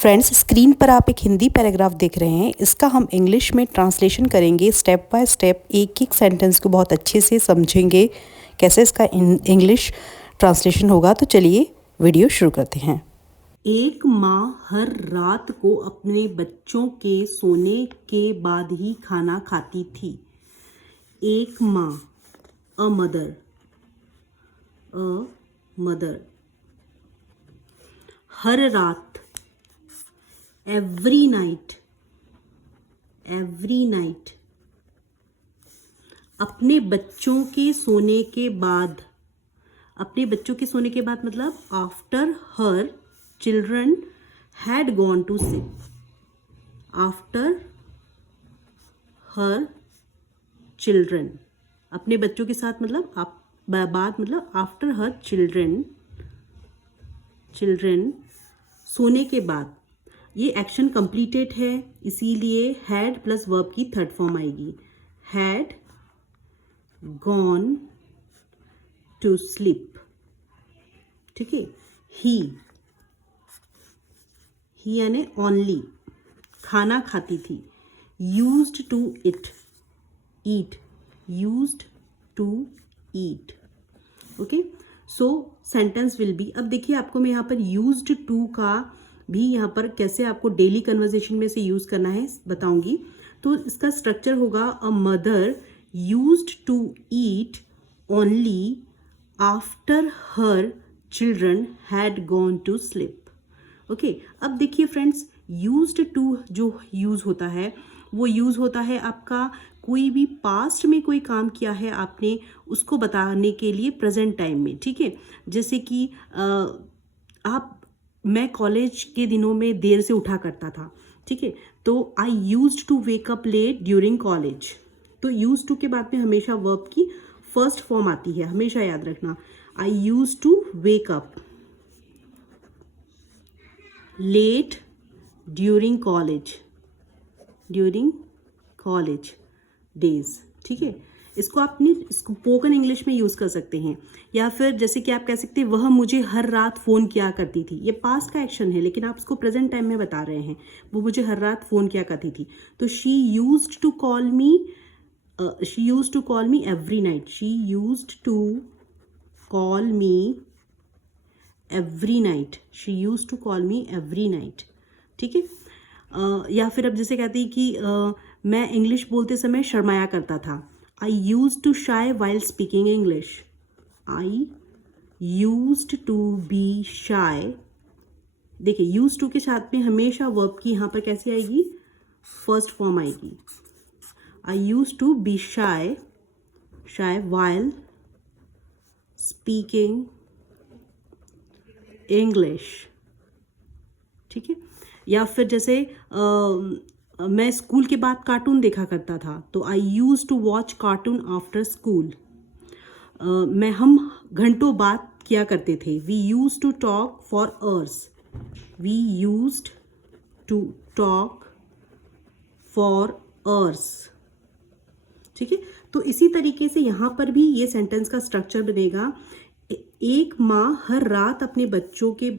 Friends, screen पर आप एक हिंदी पैराग्राफ देख रहे हैं। इसका हम इंग्लिश में ट्रांसलेशन करेंगे। स्टेप बाय स्टेप एक एक सेंटेंस को बहुत अच्छे से समझेंगे कैसे इसका इंग्लिश ट्रांसलेशन होगा। तो चलिए वीडियो शुरू करते हैं। एक माँ हर रात को अपने बच्चों के सोने के बाद ही खाना खाती थी। एक माँ, अ मदर, हर रात, एवरी नाइट, अपने बच्चों के सोने के बाद, मतलब after her children had gone to sleep, after her children, अपने बच्चों के साथ मतलब बाद मतलब आफ्टर हर चिल्ड्रन सोने के बाद। ये एक्शन कंप्लीटेड है, इसीलिए हैड प्लस वर्ब की थर्ड फॉर्म आएगी। हैड गॉन टू स्लीप, ठीक है। ही यानी ओनली, खाना खाती थी। Used to eat, used to eat, okay. So sentence will be, अब देखिए आपको मैं यहाँ पर यूज्ड टू का भी यहाँ पर कैसे आपको डेली कन्वर्सेशन में से यूज करना है बताऊंगी। तो इसका स्ट्रक्चर होगा a mother used to eat only after her children had gone to sleep. Okay, अब देखिए फ्रेंड्स, यूज्ड टू जो यूज होता है वो यूज होता है आपका कोई भी पास्ट में कोई काम किया है आपने उसको बताने के लिए प्रेजेंट टाइम में, ठीक है। जैसे कि मैं कॉलेज के दिनों में देर से उठा करता था, ठीक है। तो I used to wake up late during college. तो यूज टू के बाद में हमेशा वर्ब की फर्स्ट फॉर्म आती है, हमेशा याद रखना। I use to wake up late during college days, ठीक है। इसको आप अपनी स्पोकन इंग्लिश में यूज कर सकते हैं। या फिर जैसे कि आप कह सकते हैं वह मुझे हर रात फोन किया करती थी। ये पास्ट का एक्शन है लेकिन आप इसको प्रेजेंट टाइम में बता रहे हैं। वो मुझे हर रात फोन किया करती थी। तो she used to call me every night. She used to call me every night, ठीक है। या फिर अब जैसे कहती है कि मैं इंग्लिश बोलते समय शर्माया करता था। I use to shy while speaking English. I used to be shy. देखिए यूज टू के साथ में हमेशा वर्ब की यहाँ पर कैसी आएगी, फर्स्ट फॉर्म आएगी। I use to be shy while speaking English, ठीक है। या फिर जैसे मैं स्कूल के बाद कार्टून देखा करता था। तो I use to watch cartoon after school. हम घंटों बात किया करते थे। We use to talk for hours. We used to talk for hours, ठीक है। तो इसी तरीके से यहाँ पर भी ये सेंटेंस का स्ट्रक्चर बनेगा। एक माँ हर रात अपने बच्चों के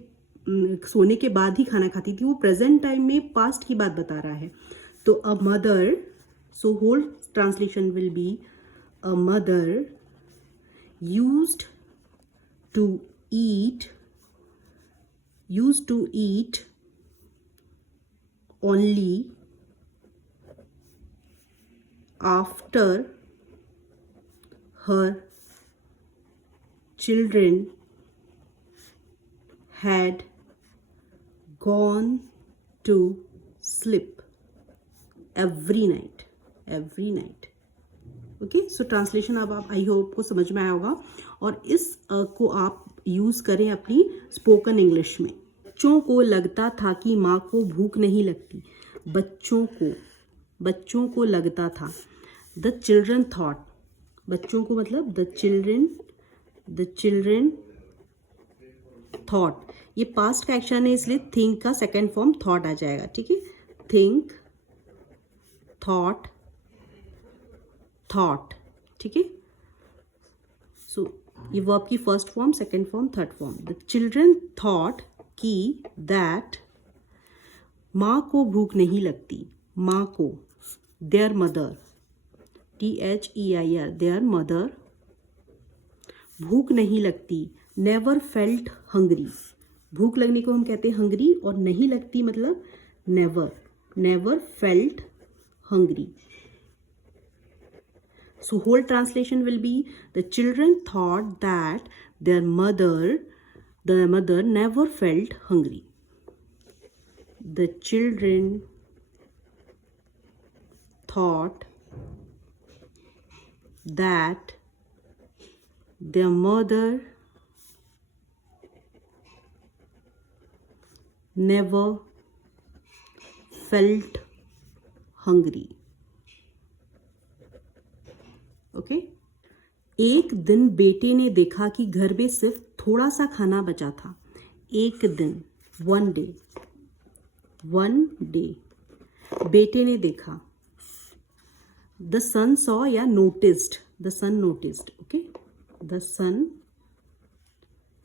सोने के बाद ही खाना खाती थी। वो प्रेजेंट टाइम में पास्ट की बात बता रहा है। तो a mother, so whole translation will be a mother used to eat only after her children had gone to sleep every night. Okay, so translation अब आप आई होप को समझ में आया होगा। और इस को आप यूज करें अपनी स्पोकन इंग्लिश में। बच्चों को लगता था कि माँ को भूख नहीं लगती। बच्चों को लगता था। द चिल्ड्रन थॉट, बच्चों को मतलब द चिल्ड्रन थॉट। ये पास्ट का एक्शन है इसलिए थिंक का सेकेंड फॉर्म थॉट आ जाएगा, ठीक है। थिंक, थॉट, ठीक है। सो ये वर्ब की first form, second form, third form. The children thought की दैट माँ को भूख नहीं लगती, माँ को, there mother, THEIR, there mother, भूख नहीं लगती, नेवर फेल्ट हंग्री, भूख लगने को हम कहते हैं हंग्री, और नहीं लगती मतलब never, never felt hungry. So whole translation will be, the children thought that their mother never felt hungry. The children thought that their mother never felt hungry. Okay एक दिन बेटे ने देखा कि घर में सिर्फ थोड़ा सा खाना बचा था। एक दिन, वन डे, बेटे ने देखा। द सन सॉ या noticed, the son noticed, okay, the son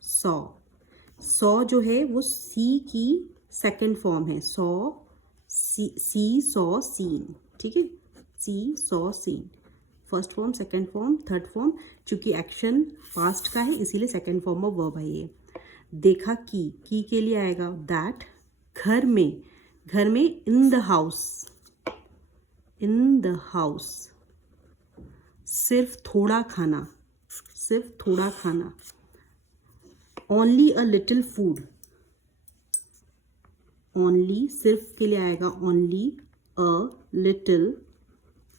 saw जो है वो सी की सेकंड फॉर्म है, सी सॉ सीन, ठीक है, see saw seen, first form, second form, third form, चूंकि एक्शन पास्ट का है इसीलिए सेकंड फॉर्म ऑफ वर्ब है ये। देखा की के लिए आएगा दैट, घर में, इन द हाउस, सिर्फ थोड़ा खाना, only a little food, only सिर्फ के लिए आएगा ओनली अ लिटिल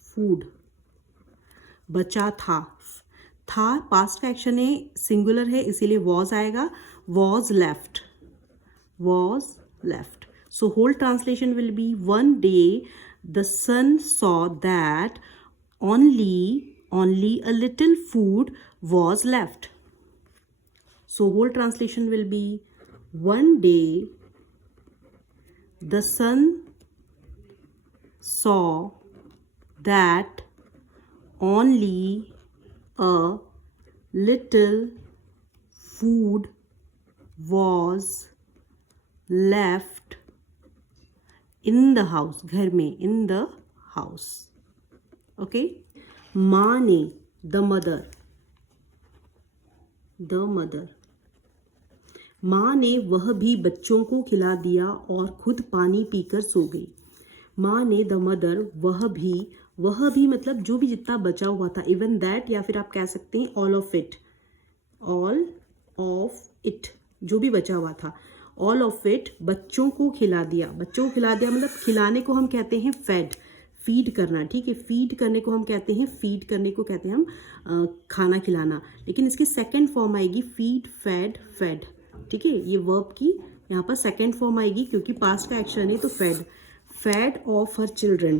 फूड, बचा था पास्ट का एक्शन है, सिंगुलर है इसीलिए वॉज आएगा, was left, so whole translation will be, one day the son saw that only a little food was left. So whole translation will be, one day the sun saw that only a little food was left in the house, घर में, in the house. Okay, माँ ने, the mother, माँ ने वह भी बच्चों को खिला दिया और खुद पानी पीकर सो गई। माँ ने, द मदर, वह भी मतलब जो भी जितना बचा हुआ था, इवन दैट, या फिर आप कह सकते हैं ऑल ऑफ इट, जो भी बचा हुआ था, ऑल ऑफ इट, बच्चों को खिला दिया मतलब खिलाने को हम कहते हैं फीड करना, ठीक है, फीड करने को कहते हैं हम खाना खिलाना, लेकिन इसकी सेकंड फॉर्म आएगी फीड, फेड, ठीक है, ये वर्ब की यहाँ पर सेकंड फॉर्म आएगी क्योंकि पास्ट का एक्शन है, तो फेड ऑफ हर चिल्ड्रन,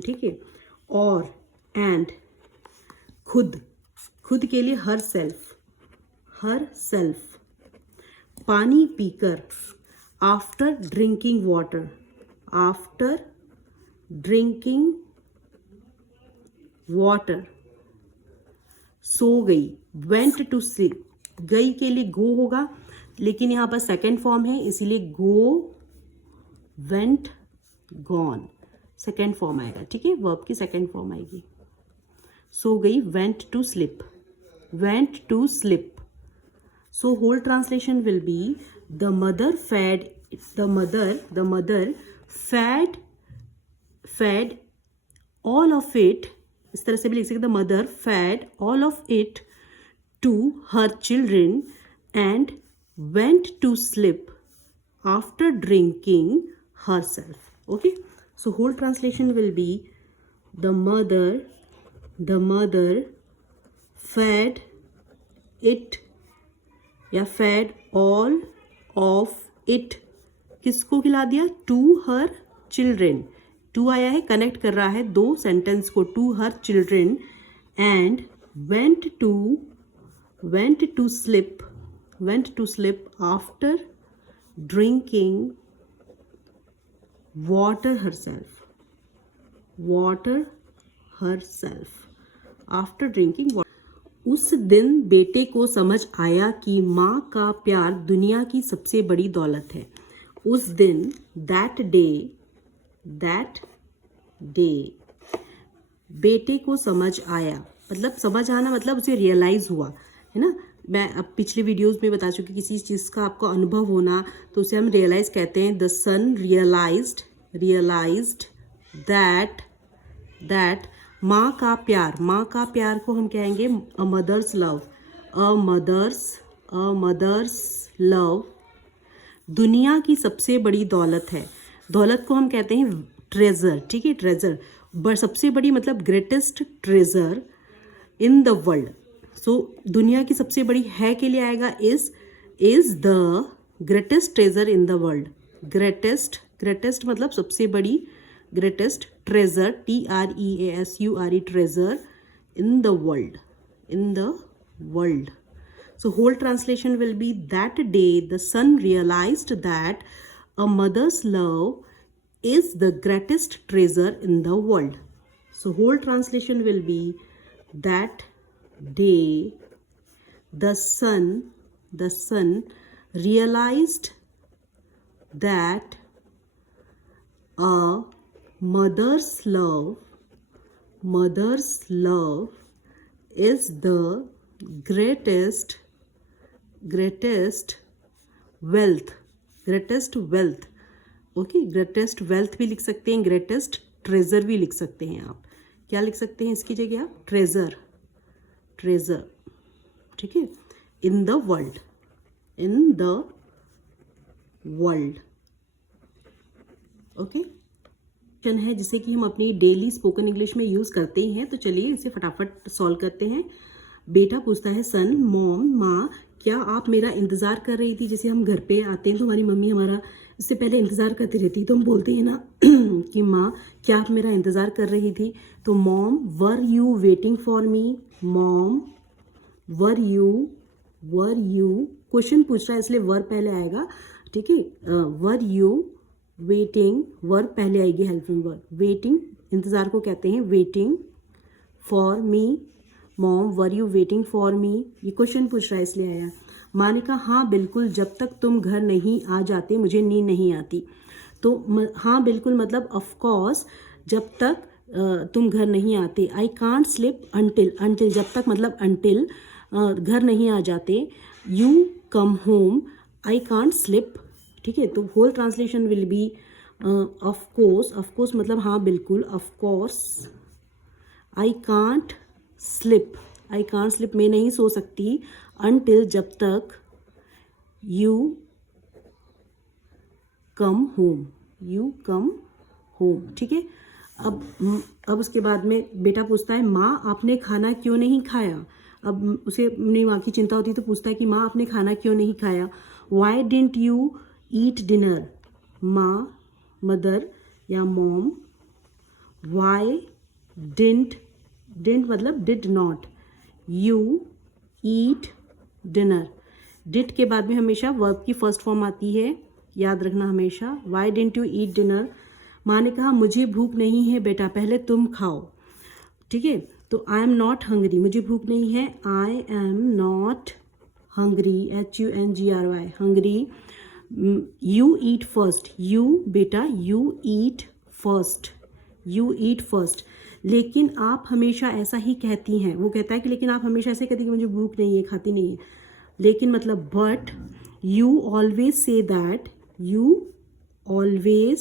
ठीक है, और एंड, खुद के लिए हर सेल्फ, पानी पीकर, आफ्टर ड्रिंकिंग वाटर, सो गई, वेंट टू स्लीप, गई के लिए गो होगा लेकिन यहाँ पर सेकंड फॉर्म है इसीलिए गो, वेंट, गॉन, सेकंड फॉर्म आएगा, ठीक है, वर्ब की सेकंड फॉर्म आएगी। सो गई, went to sleep, so whole translation will be, the mother fed all of it, इस तरह से भी लिख सकते, the mother fed all of it to her children and went to sleep after drinking herself. Okay, so whole translation will be, the mother fed it, या fade all of it, किसको खिला दिया, टू हर चिल्ड्रेन, टू आया है, connect कर रहा है दो सेंटेंस को, to her children, and went to sleep after drinking water herself, after drinking water, उस दिन बेटे को समझ आया कि माँ का प्यार दुनिया की सबसे बड़ी दौलत है। उस दिन, दैट डे बेटे को समझ आया, मतलब समझ आना मतलब उसे रियलाइज़ हुआ, है ना। मैं अब पिछले वीडियोस में बता चुकी, किसी चीज़ का आपको अनुभव होना तो उसे हम रियलाइज़ कहते हैं। द सन रियलाइज्ड दैट माँ का प्यार को हम कहेंगे अ मदर्स लव दुनिया की सबसे बड़ी दौलत है। दौलत को हम कहते हैं ट्रेजर, ठीक है, ट्रेजर। सबसे बड़ी मतलब greatest treasure in the world. So दुनिया की सबसे बड़ी है के लिए आएगा is the greatest treasure in the world. Greatest मतलब सबसे बड़ी, greatest treasure TREASURE treasure in the world. So whole translation will be, that day the son realized that a mother's love is the greatest treasure in the world. So whole translation will be, that day the son realized that a mother's love is the greatest wealth। Okay, greatest wealth भी लिख सकते हैं, greatest treasure भी लिख सकते हैं। आप क्या लिख सकते हैं इसकी जगह? आप ट्रेजर, ठीक है, इन द वर्ल्ड। ओके, है जिसे कि हम अपनी डेली स्पोकन इंग्लिश में यूज़ करते ही हैं। तो चलिए इसे फटाफट सॉल्व करते हैं। बेटा पूछता है, सन, मॉम, माँ, क्या आप मेरा इंतज़ार कर रही थी? जैसे हम घर पे आते हैं तो हमारी मम्मी हमारा इससे पहले इंतज़ार करती रहती है, तो हम बोलते हैं ना कि माँ क्या आप मेरा इंतज़ार कर रही थी? तो mom, were you waiting for me? Mom, were you question पूछ रहा है इसलिए वर पहले आएगा, ठीक है। वर यू वेटिंग, वर पहले आएगी, हेल्पिंग वर्ब। वेटिंग, इंतज़ार को कहते हैं waiting. For me, mom, were you waiting for me? ये क्वेश्चन पूछ रहा है इसलिए आया। माँ ने कहा, हाँ बिल्कुल, जब तक तुम घर नहीं आ जाते मुझे नींद नहीं आती। तो हाँ बिल्कुल मतलब ऑफ कोर्स, जब तक तुम घर नहीं आते। आई कांट स्लिप अंटिल जब तक मतलब अंटिल घर नहीं आ जाते। You come home, I can't sleep, ठीक है। तो whole translation will be of course मतलब हाँ बिल्कुल, of course. I can't sleep मैं नहीं सो सकती। अनटिल, जब तक। यू कम होम, ठीक है। अब उसके बाद में बेटा पूछता है, माँ आपने खाना क्यों नहीं खाया? अब उसे अपनी माँ की चिंता होती है तो पूछता है कि माँ आपने खाना क्यों नहीं खाया? Y didn't you eat dinner? माँ, मदर या मॉम। वाई डिडंट मतलब did not you eat dinner. Did के बाद में हमेशा वर्ब की फर्स्ट फॉर्म आती है, याद रखना हमेशा। Y didn't you eat dinner? माँ ने कहा, मुझे भूख नहीं है बेटा, पहले तुम खाओ, ठीक है। तो आई एम नॉट हंग्री, मुझे भूख नहीं है। I am not hungry, HUNGRY, hungry. You eat first, you बेटा यू ईट फर्स्ट। लेकिन आप हमेशा ऐसा ही कहती हैं। वो कहता है कि लेकिन आप हमेशा ऐसे कहती हैं कि मुझे भूख नहीं है, खाती नहीं है। लेकिन मतलब but you always say that, you always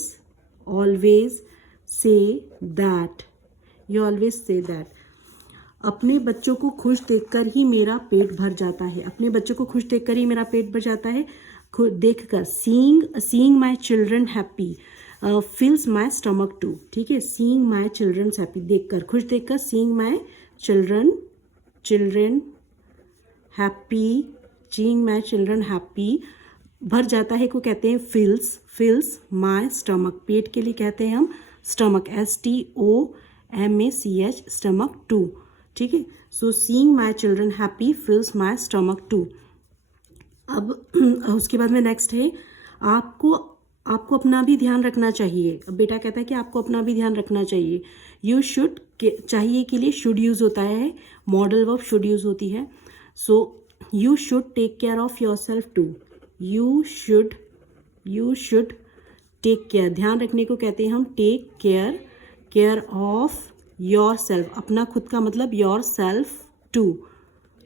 say that. अपने बच्चों को खुश देखकर ही मेरा पेट भर जाता है। अपने बच्चों को खुश देखकर ही मेरा पेट भर जाता है। देखकर, seeing my children happy fills my stomach too, ठीक है। सीइंग माई चिल्ड्रन हैप्पी, देखकर, खुश देखकर। सीइंग माई चिल्ड्रन हैप्पी, भर जाता है को कहते हैं फिल्स माई स्टमक। पेट के लिए कहते हैं हम स्टमक, STOMACH, स्टमक टू, ठीक है। So seeing my children happy fills my stomach too. अब उसके बाद में नेक्स्ट है, आपको अपना भी ध्यान रखना चाहिए। अब बेटा कहता है कि आपको अपना भी ध्यान रखना चाहिए। यू शुड चाहिए के लिए शुड यूज़ होता है, मॉडल वर्ब शुड यूज़ होती है. So you should take care of yourself too. You should take care, ध्यान रखने को कहते हैं हम take care of yourself, अपना खुद का मतलब योर सेल्फ टू.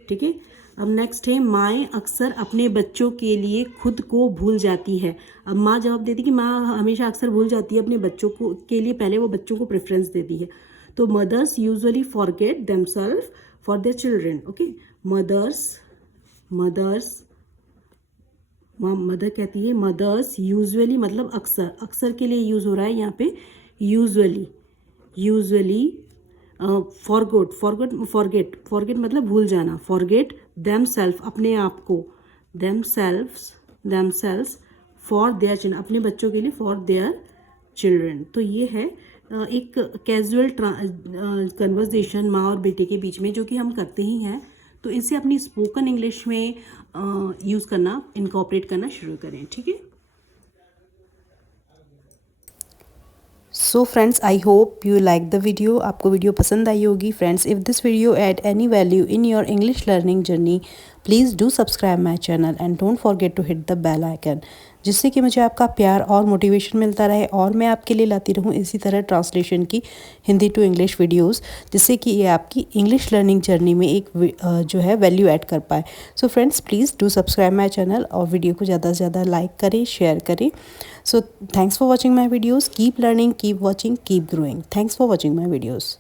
ठीक है. अब नेक्स्ट है माँ अक्सर अपने बच्चों के लिए खुद को भूल जाती है. अब माँ जवाब देती कि माँ हमेशा अक्सर भूल जाती है अपने बच्चों को के लिए, पहले वो बच्चों को प्रेफरेंस देती है. तो mothers usually forget themselves for their children. Okay. Mother कहती है मदर्स यूजुअली मतलब अक्सर के लिए यूज़ हो रहा है यहाँ पे यूजुअली. फॉरगेट मतलब भूल जाना. फॉरगेट देमसेल्फ अपने आप को, देमसेल्व्स फॉर देयर चिल्ड्रन अपने बच्चों के लिए, फॉर देयर चिल्ड्रन. तो ये है एक कैजुअल कन्वर्सेशन माँ और बेटे के बीच में जो कि हम करते ही हैं. तो इसे अपनी स्पोकन इंग्लिश में यूज़ करना, इनकॉर्पोरेट करना शुरू करें. ठीक है. So friends, I hope you like the video. आपको वीडियो पसंद आई होगी. Friends, if this video add any value in your English learning journey, please do subscribe my channel and don't forget to hit the bell icon, जिससे कि मुझे आपका प्यार और मोटिवेशन मिलता रहे और मैं आपके लिए लाती रहूँ इसी तरह ट्रांसलेशन की हिंदी टू इंग्लिश वीडियोस, जिससे कि ये आपकी इंग्लिश लर्निंग जर्नी में एक जो है वैल्यू ऐड कर पाए. So friends, please do subscribe my channel और वीडियो को ज़्यादा से ज़्यादा लाइक करें, शेयर करें. So thanks for watching my videos. Keep learning, keep watching, keep growing. Thanks for watching my videos.